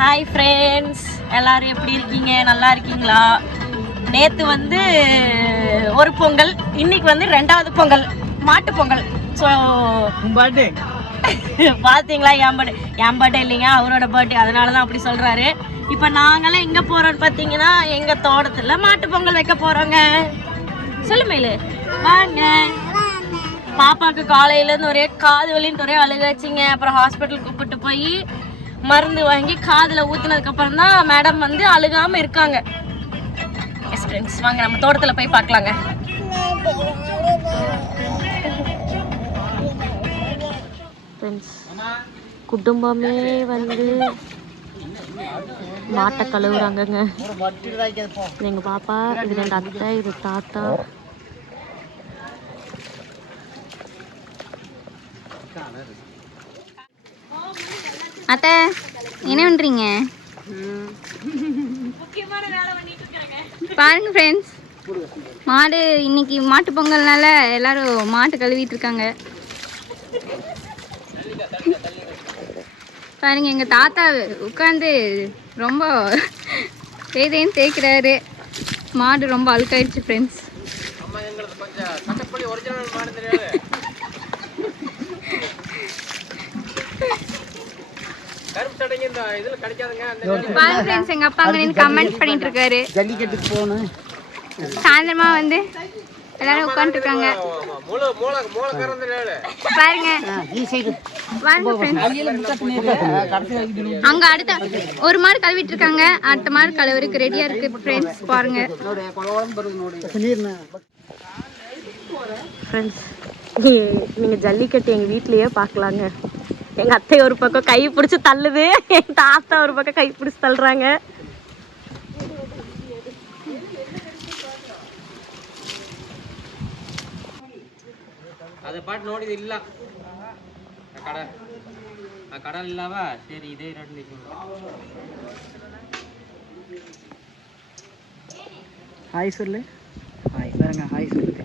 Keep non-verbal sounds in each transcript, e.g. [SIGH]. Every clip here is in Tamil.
ஹாய் ஃப்ரெண்ட்ஸ் எல்லாரும் எப்படி இருக்கீங்க? நல்லா இருக்கீங்களா? நேத்து வந்து ஒரு பொங்கல் இன்னைக்கு வந்து ரெண்டாவது பொங்கல் மாட்டு பொங்கல். ஸோ பாட்டு [LAUGHS] பாத்தீங்களா? என் பர்த்டே என் பர்த்டே இல்லைங்க அவரோட பர்த்டே அதனால தான் அப்படி சொல்றாரு. இப்போ நாங்களாம் எங்க போறோம்னு பார்த்தீங்கன்னா எங்க தோட்டத்துல மாட்டு பொங்கல் வைக்க போறோங்க. சொல்லு மயிலு. வாங்க. பாப்பாக்கு காலையில இருந்து ஒரே காது வலின்னு ஒரே அழுகாச்சுங்க. அப்புறம் ஹாஸ்பிட்டல் கூப்பிட்டு போய் மருந்து வாங்கி காதில் ஊற்றினதுக்கப்புறம் தான் மேடம் வந்து அழுகாமல் இருக்காங்க. எஸ் ஃப்ரெண்ட்ஸ் வாங்க நம்ம தோட்டத்தில் போய் பார்க்கலாங்க. ஃப்ரெண்ட்ஸ் குடும்பமே வந்து மாட்டை கழுவுறாங்கங்க. எங்கள் பாப்பா இது ரெண்டு அத்தை இது தாத்தா. அத்தை என்ன பண்ணுறீங்க பாருங்க ஃப்ரெண்ட்ஸ் மாடு இன்னைக்கு மாட்டு பொங்கல்னால எல்லாரும் மாட்டு கழுவிட்டு இருக்காங்க. பாருங்க எங்க தாத்தா உட்காந்து ரொம்ப தேதேன்னு தேய்க்கிறாரு. மாடு ரொம்ப அழுக்காயிடுச்சு ஃப்ரெண்ட்ஸ் பாருங்க ஃப்ரெண்ட்ஸ் எங்கள் அப்பா அங்கே நின்று கமெண்ட் பண்ணிட்டு இருக்காரு வந்து எல்லாரும் உட்காந்துருக்காங்க பாருங்க. அங்க அடுத்த ஒரு மாடு கழுவிட்டு இருக்காங்க அடுத்த மாடு கழுவுறதுக்கு ரெடியா இருக்கு ஃப்ரெண்ட்ஸ் பாருங்க. ஃப்ரெண்ட்ஸ் நீங்கள் ஜல்லிக்கட்டு எங்கள் வீட்லேயே பார்க்கலாங்க எங்கள் அத்தை ஒரு பக்கம் கை பிடிச்சி தள்ளுது. என் தாத்தா ஒரு பக்கம் கை பிடிச்சி தள்ளுறாங்க. அதை பாட்டு நோடிது இல்ல. கடல். கடல் இல்லாவா சரி இதே ரெண்டு ஹாய் சொல்லு. ஹாய் பாருங்க ஹாய் சொல்லுங்க.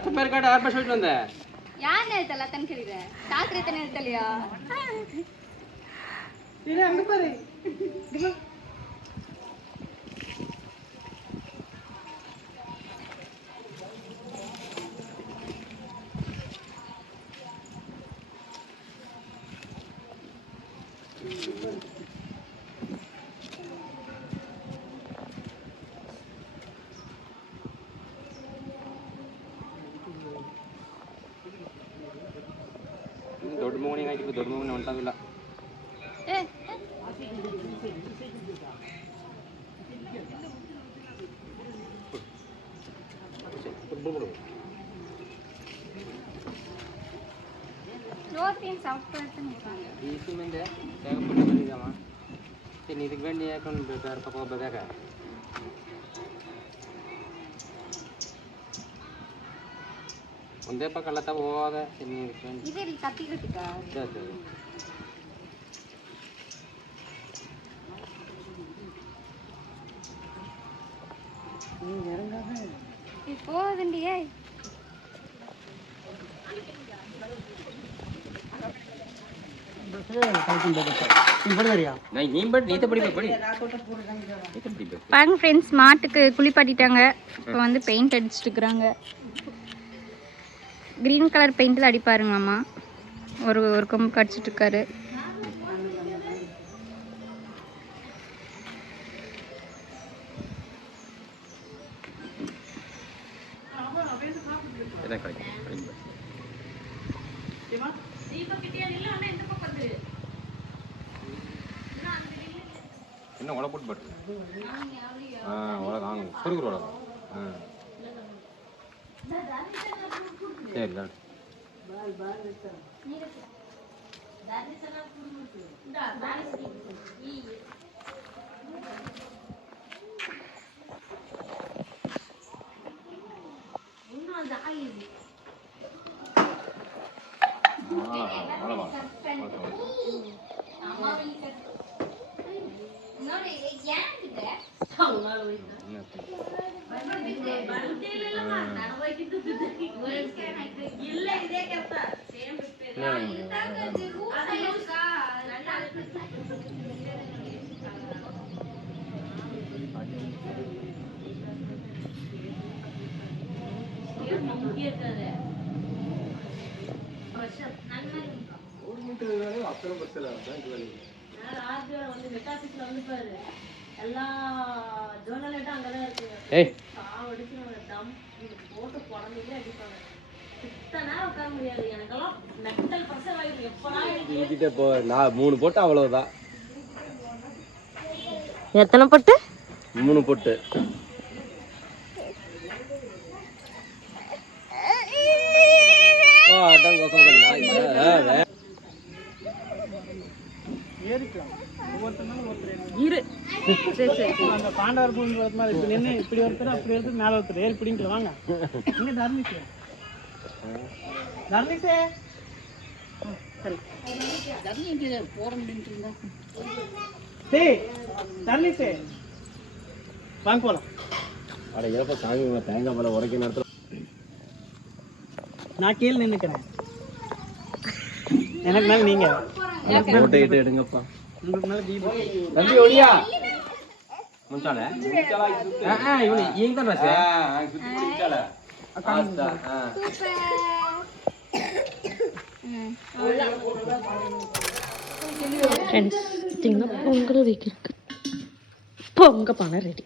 ಮತ್ತೆ ಬೇರೆ ಯಾರು ಭಾಷೆ ಹೋಯ್ತು ಯಾರು ಹೇಳ್ತಲ್ಲ ತನ್ ಕೇಳಿದೆ ಡಾಕ್ಟ್ರ್ ಐತನ ಹೇಳ್ತಲಿಯಾ ಇಲ್ಲ ಹಂಗೆ ಬರೀ Thank you. ಹಾಕಿದ್ದು ದೊಡ್ಡ ಮಗನ ಹೊಂಟಾಗಿಲ್ಲ ಈ ಮುಂದೆ ಜಾಗಪಟ್ಟು ಬಂದಿದ್ದಮ್ಮ ಸರಿ ಇದಕ್ಕೆ ಬೆಂಡಿ ಹಾಕೊಂಡು ಬೇರೆ ಪಕ್ಕ ಹೋಗ್ಬೇಕಾಗ ಒಂದೇ ಪಕ್ಕ ಅಲ್ಲತ್ತ ಹೋದ ಚೆನ್ನಾಗಿ பாருங்க ஃப்ரெண்ட்ஸ் மாட்டுக்கு குளிப்பாட்டிட்டாங்க. இப்போ வந்து பெயிண்ட் அடிச்சிட்டு இருக்கிறாங்க க்ரீன் கலர் பெயிண்டில் அடிப்பாருங்கம்மா ஒரு ஒரு ஒரு ஆ அடிச்சிட்டு இருக்காரு இதான் ஆ. கிடைக்கும் என்ன உழ போட்டு பட்டு ஆ உலக வாங்க குறுக்குற உலகம் ஆ சரி தான் எல்லா ஜோனலேட்டும் அங்கதான் இருக்கு ஏய் சாவடிச்சு தம் போட்டு குழந்தைங்களே அடிப்பாங்க. போ நான் மூணு போட்டு அவ்வளவுதான். எத்தனை பட்டு? மூணு போட்டு. இரு. சரி சரி. அந்த பாண்டவர் பூமி மாதிரி இப்படி நின்று இப்படி ஒருத்தர் அப்படி ஒருத்தர் மேலே ஒருத்தர். ஏறி பிடிங்கிட்டு வாங்க. இங்கே தர்மிஷ் தர்மிஷே டேய் தர்மிஷே வாங்க போலாம் அட ஏப்பா சாமி உங்க தேங்காய் பழம் உரைக்க நேரத்தில் நான் கீழே நின்னுக்கிறேன் எனக்கு மேல நீங்க போட்டோ இட்டு எடுங்கப்பா உங்களுக்கு மேல தீபம் தம்பி ஒடியா ಮುಂಚಾಳೆ ಇವನು ಈಗ ತಾನೆ ஃப்ரெண்ட்ஸ் பார்த்தீங்கன்னா பொங்கல் வைக்கிறதுக்கு பொங்க பணம் ரெடி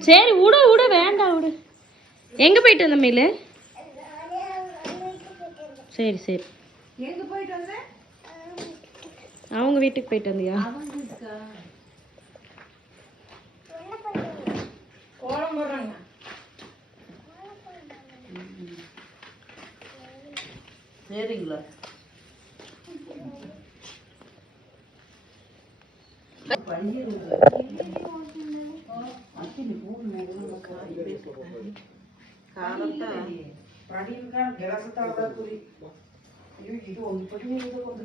சரி விடு விடு வேண்டாம் விடு எங்க போயிட்டு வந்த மீல்? சரி சரி. அவங்க வீட்டுக்கு போயிட்டு வந்தியா சரிங்களா ಕಾಲತ್ತ ಇದು ಒಂದು ಪಟ್ಟಿ ಒಂದು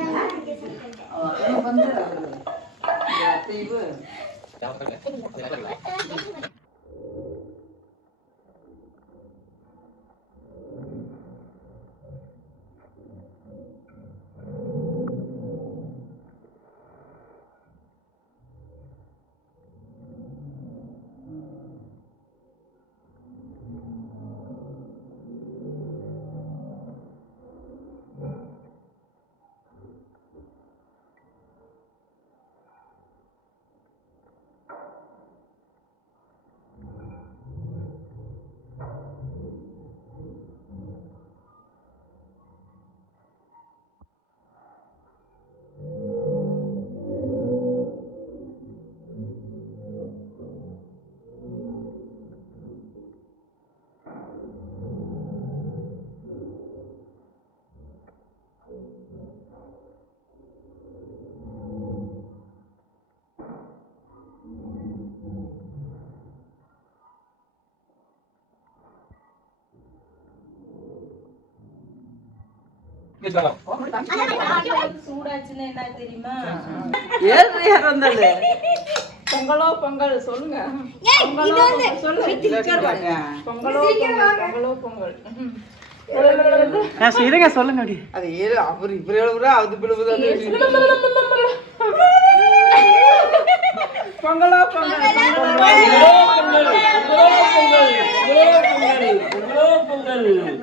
Jangan kena. சூடாச்சுன்னு என்ன பொங்கலோ பொங்கல் சொல்லுங்க. பொங்கலோ சொல்லுங்க. பொங்கலோ பொங்கலோ பொங்கல் இருங்க சொல்லுங்க அது ஏழு அவர் இப்படி எழுதுறா அது பொங்கலோ பொங்கல்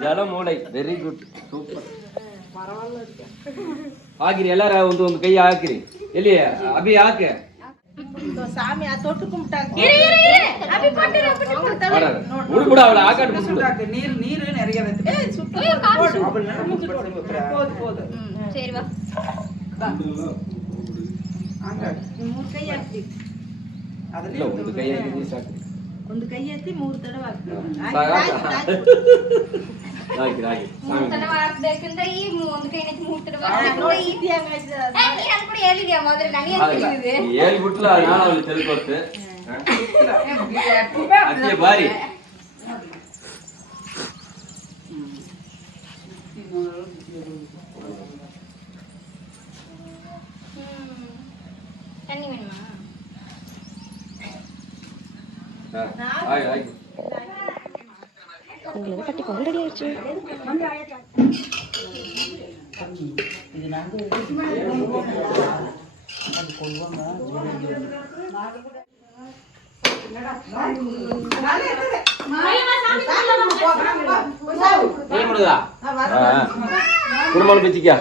ஜலமூலை வெரி குட் சூப்பர் ಹಾಕಿರಿ ಎಲ್ಲಾರ ಒಂದು ಒಂದು ಕೈ ಹಾಕಿರಿ ಎಲ್ಲಿ ಅಭಿ ಹಾಕೆ சாமி அதை தொட்டு கும்பிட்டாங்க ಹುಡುಗ ಅವಳ ಹಾಕಾಡ್ ಬಿಟ್ಬಿಡು. நீர் நீர் நிறைய வைத்து போது போது சரி வா ಇಲ್ಲ ಒಂದು ಕೈ ಹಾಕಿದ್ರೆ ಸಾಕು ಒಂದು ಕೈ ಎತ್ತಿ ಮೂರು ತಡವ ಹಾಕಿರಿ ಹಾಕಿ ಮೂರ್ ತಡವ ಹಾಕ್ಬೇಕಂತ ಈ ಮೂ- ಒಂದ್ ಕೈ ನೆತ್ತಿ ಮೂರ್ ತಡವ ಹಾಕ್ಬೇಕಂತ ಈ- ಏ, ನೀನ್ ಅದ್ ಕೂಡ ಹೇಳಿದ್ಯಾ ಮೊದಲು ನನಗೆ ತಿಳಿದಿದೆ ಹೇಳ್ಬಿಟ್ಲ ನಾನು ಅವ್ಳು ತಿಳ್ಕೊತ್ತೆ ಅದೇ ಬಾರಿ தண்ணி வேணுமா ಹಾ, ಆಯ್ತು ಆಯ್ತು பசங்களுக்கு பட்டிக்கோங்க ரெடி ஆயிடுச்சு குடும்பம் பிச்சுக்கா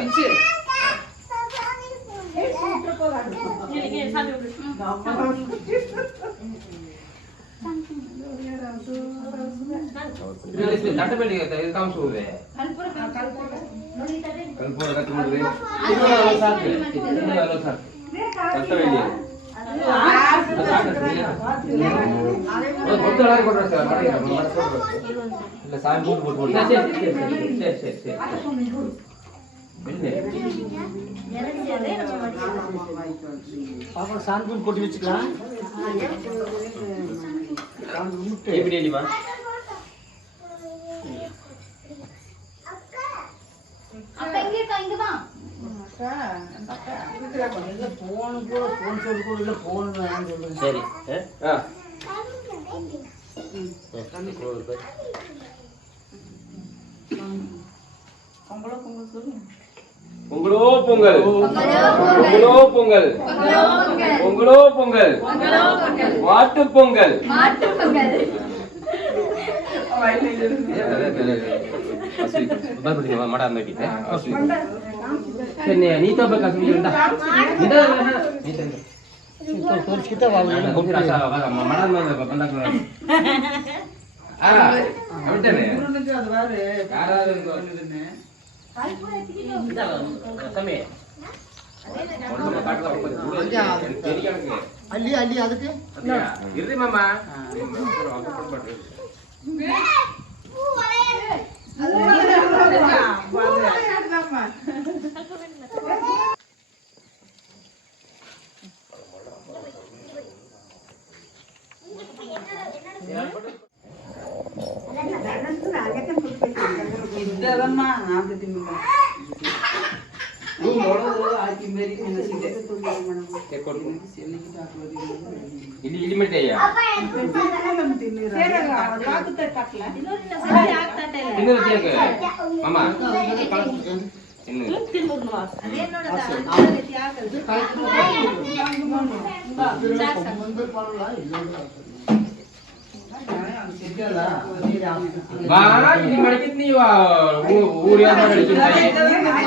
சாமி சாமி போட்டு போட்டு சரி சரி சரி சரி சரி பாப்பா சான்பூர் போட்டு வச்சுக்கலாம். எப்படி அடிமா சரி ஆ? பொங்கலோ பொங்கல் சொல்லுங்க பொங்கலோ பொங்கல். பொங்கலோ பொங்கல். பொங்கலோ பொங்கல். மாட்டு பொங்கல். பொங்கல் ಮಡ அள்ளி அள்ளி அதுக்கு இரு மாமா Yeah. ಇಲ್ಲಿ ಇಲ್ಲಿ ಮಿಟ್ಟಯ್ಯ ಇನ್ನು ತಿನ್ನಕ್ಕೆ ಮಾಮ ಇನ್ನು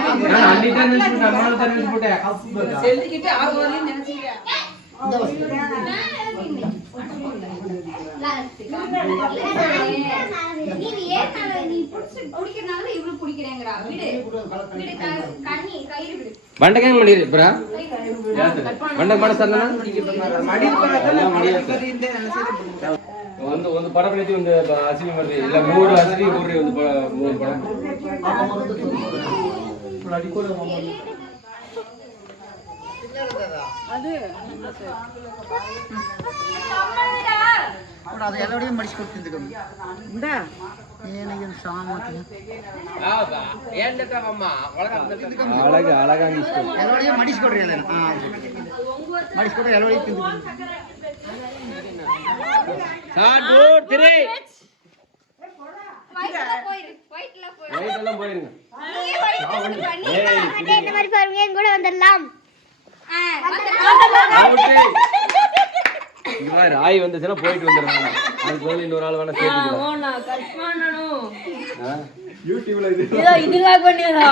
ಅಮ್ಮ ಅಂತ ನಿಲ್ಸ್ಬಿಟ್ಟೆ செல்லிக்கிட்டு ஆகுவதையும் நினைச்சிட்டேன் நீ ஏன் நீ புடிச்சு குடிக்கிறனால இவ்வளவு குடிக்கிறேங்கடா விடு விடு க- கண்ணி கயிறு விடு ಬಂಡಗೆ ಹೆಂಗ್ ಮಾಡಿರಿ ಬ್ರಾ ಬಂಡಗ್ ಮಾಡಿಸ್ತಾರ மடியில் பக்கத்தில் நினைச்சிட்டு ಒಂದು ಒಂದು ಪಡ ಬೆಳಿತೀವಿ ಒಂದು ಬ- ಹಸಿವಿ ಮಾಡ್ರಿ ಇಲ್ಲ ಮೂರು ಹಸಿವಿ ಮೂರ್ರಿ ಒಂದು ಪ- ಮೂರು ಪಡ ఇప్పుడు అది ఎలాడీ మడిచి కొట్టింది ఉందా నేను సామాన్య మడిచి కొట్టు మడిచి కొట్టు ఎలాడీ తింది போயிருங்க கூட வந்துடலாம் ராய் வந்துச்சுன்னா போயிட்டு வந்துடுறாங்க அதுக்கு பதில் இன்னொரு ஆள் வேணா சேர்த்துக்கலாம். யூடியூப்ல இது. இது லாக் பண்ணிரா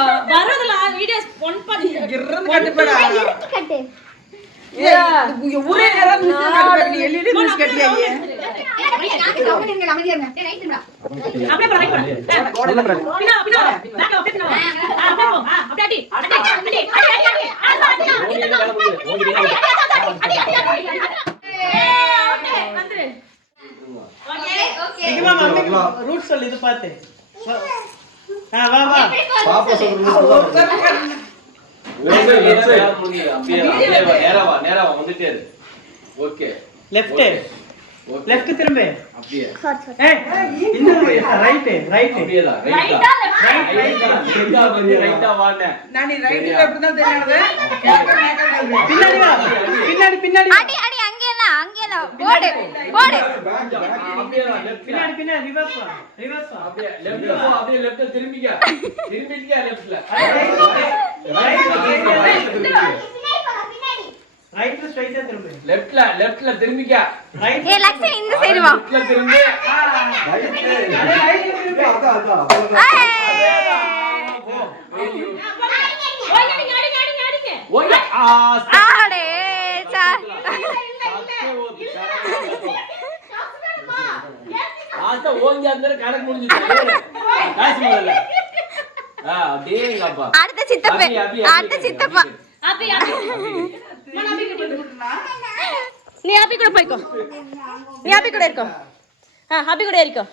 சொல்லு இது பார்த்து வா வா பாப்பா சொல்றது நேரா வா நேரா வந்துட்டே ஓகே லெஃப்ட் லெஃப்ட் திரும்ப. அப்படியே. ஏய் இந்த ரைட் ரைட் அப்படியே தான் ரைட்டா ரைட்டா ரைட்டா வந்து ரைட்டா வாண்ணே நான் நீ ரைட்டு லெஃப்ட் தான் சொல்றேன். பின்னாடி வா. பின்னாடி பின்னாடி. அடி அடி அங்கே தான் அங்கே தான். போடு போடு லெஃப்ட் பின்னாடி பின்னாடி ரிவர்ஸ் வா. ரிவர்ஸ் வா. அப்படியே லெஃப்ட்ல போ அப்படியே லெஃப்ட்ல திரும்பிக்க. திரும்பிட்டியா லெஃப்ட்ல ரைட் ரைட்ல ஸ்ட்ரைட்டா திரும்பு. லெஃப்ட்ல லெஃப்ட்ல திரும்பிக்க. அடுத்த சித்தப்பா அடுத்த சித்தப்பா. நீ ஹாப்பி கூட போய்க்கோ. நீ ஹாப்பி கூட இருக்கோ. ஆ ஹாப்பி கூட இருக்கோ.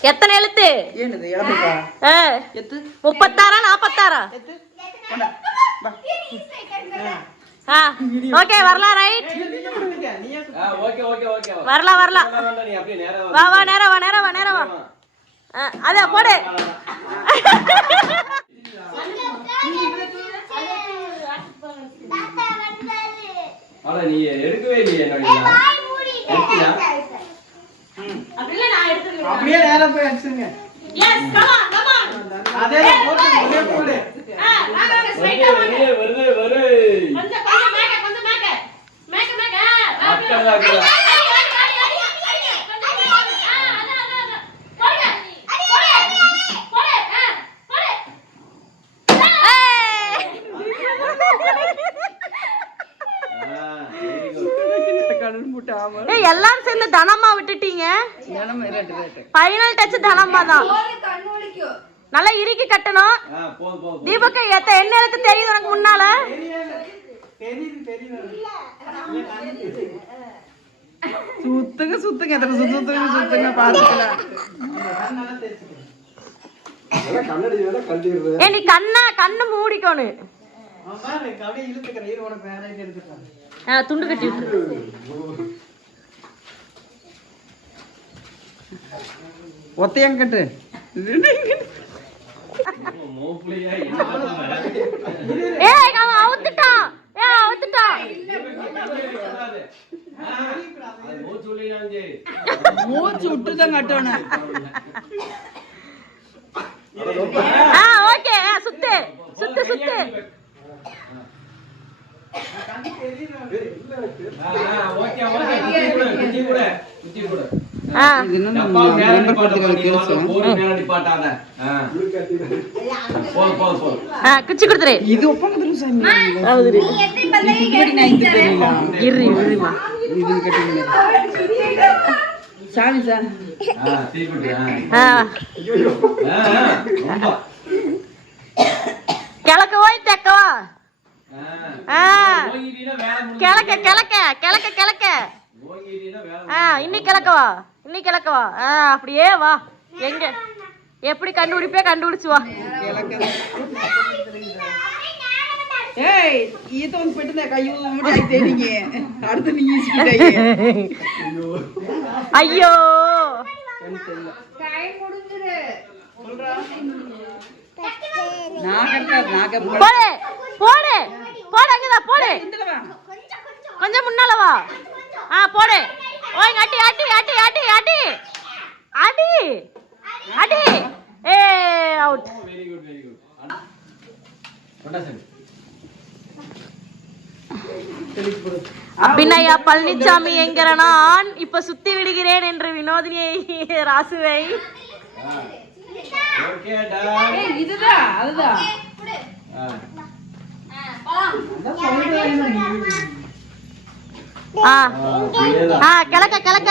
எத்தனை எழுத்து? முப்பத்தாரா நாப்பத்தாரா ஓகே வரலாம் ரைட் வரலாம் வரலாம். வா வா நேரா வா நேரா வா நேரா வா. அத போடு. அட நீ அப்படியே நான் போய் அடிச்சுங்க போடு. ஆ வருது வருது அக்கறதா எல்லாம் சேர்ந்து தனமா விட்டுட்டீங்க. ஃபைனல் டச் தனமா தான் நல்லா இறுக்கி கட்டணும். தீபக்கா எத்த என்ன எழுத்து தெரியுது உனக்கு முன்னால? தெரியுது தெரியுது. சுத்துங்க சுத்துங்க எத்தனை சுத்து சுத்துங்க சுத்துங்க பாத்துக்கலாம் நீ கண்ணா கண்ணு மூடிக்கணும் துண்டு கட்டி ஒத்தையங்கட்டு ஏய் அவன் அவுத்துட்டான். ஏய் அவுத்துட்டான். மூச்சு விட்டுதான் கட்டணும் ஆ ஓகே சுத்து சுத்து சுத்து குச்சி கொடுத்துரு இது ஒப்பந்தம் சாமி இதுன்னு கேட்டீங்க சாமி சார் கிழக்க தெக்கோ கிழக்க கிழக்க கிழக்க கிழக்க. ஆ இன்னைக்கு கிழக்கவா இன்னைக்கு கிழக்கவா ஆ அப்படியே வா. எங்க? எப்படி கண்டுபிடிப்பே கண்டுபிடிச்சு வா. ஈசிக்கிட்டாயே ஐயோ. டைம் முடிஞ்சிரு நான் கரெக்டா நான் கரெக்டா போடு அங்கதான் கொஞ்சம் முன்னால வா. ஆ போடு. ஓய் அடி அடி அடி அடி அடி. அடி அடி. ஏ out very good very good Abhinaya Palanisamy என்கிற நான் இப்ப சுத்தி விடுகிறேன் என்று வினோதினியை ராசுவை. இதுதான் அதுதான் குடு ஆ. ஆ அப்படியே தான் ஆ கிழக்க கிழக்க.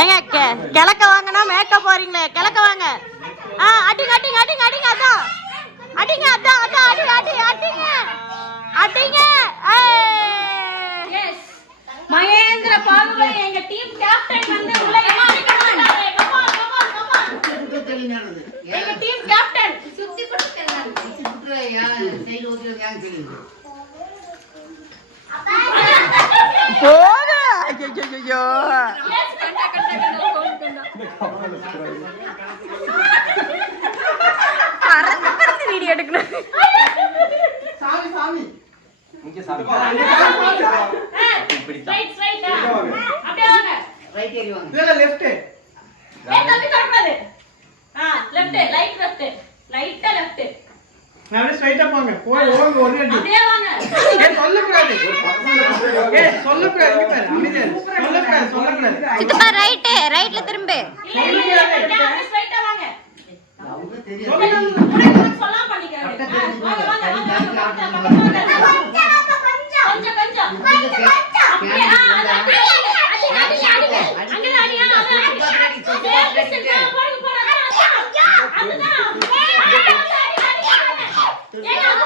ஏங்க கெ- கிழக்க வாங்கினா மேக்கப் போறீங்களே கிழக்க வாங்க. ஆ அடிங்க அடிங்க அடிங்க அடிங்க அதான். 给你一脚 அப்படியே ஸ்ட்ரைட்டா போங்க போய் ஓங்க ஒரே அடி அப்படியே வாங்க. ஏய் சொல்லக்கூடாது ஏய் சொல்லக்கூடாது இங்க பாரு அமைதியா இரு. சொல்லக்கூடாது சொல்லக்கூடாது சித்தப்பா ரைட் ரைட்ல திரும்பு இல்ல, இல்ல, இல்ல, அப்படியே வாங்க, straight ஆ வாங்க. உனக்கு சொல்லாம பண்ணிக்கிறாரு. ஆ, வாங்க, வாங்க, வாங்க, வாங்க, வாங்க. கொஞ்சம், கொஞ்சம். அப்படியே, ஆ. அடி, அடி, அடி, அடி. அடி, அடி, அடி, அடி, அடி.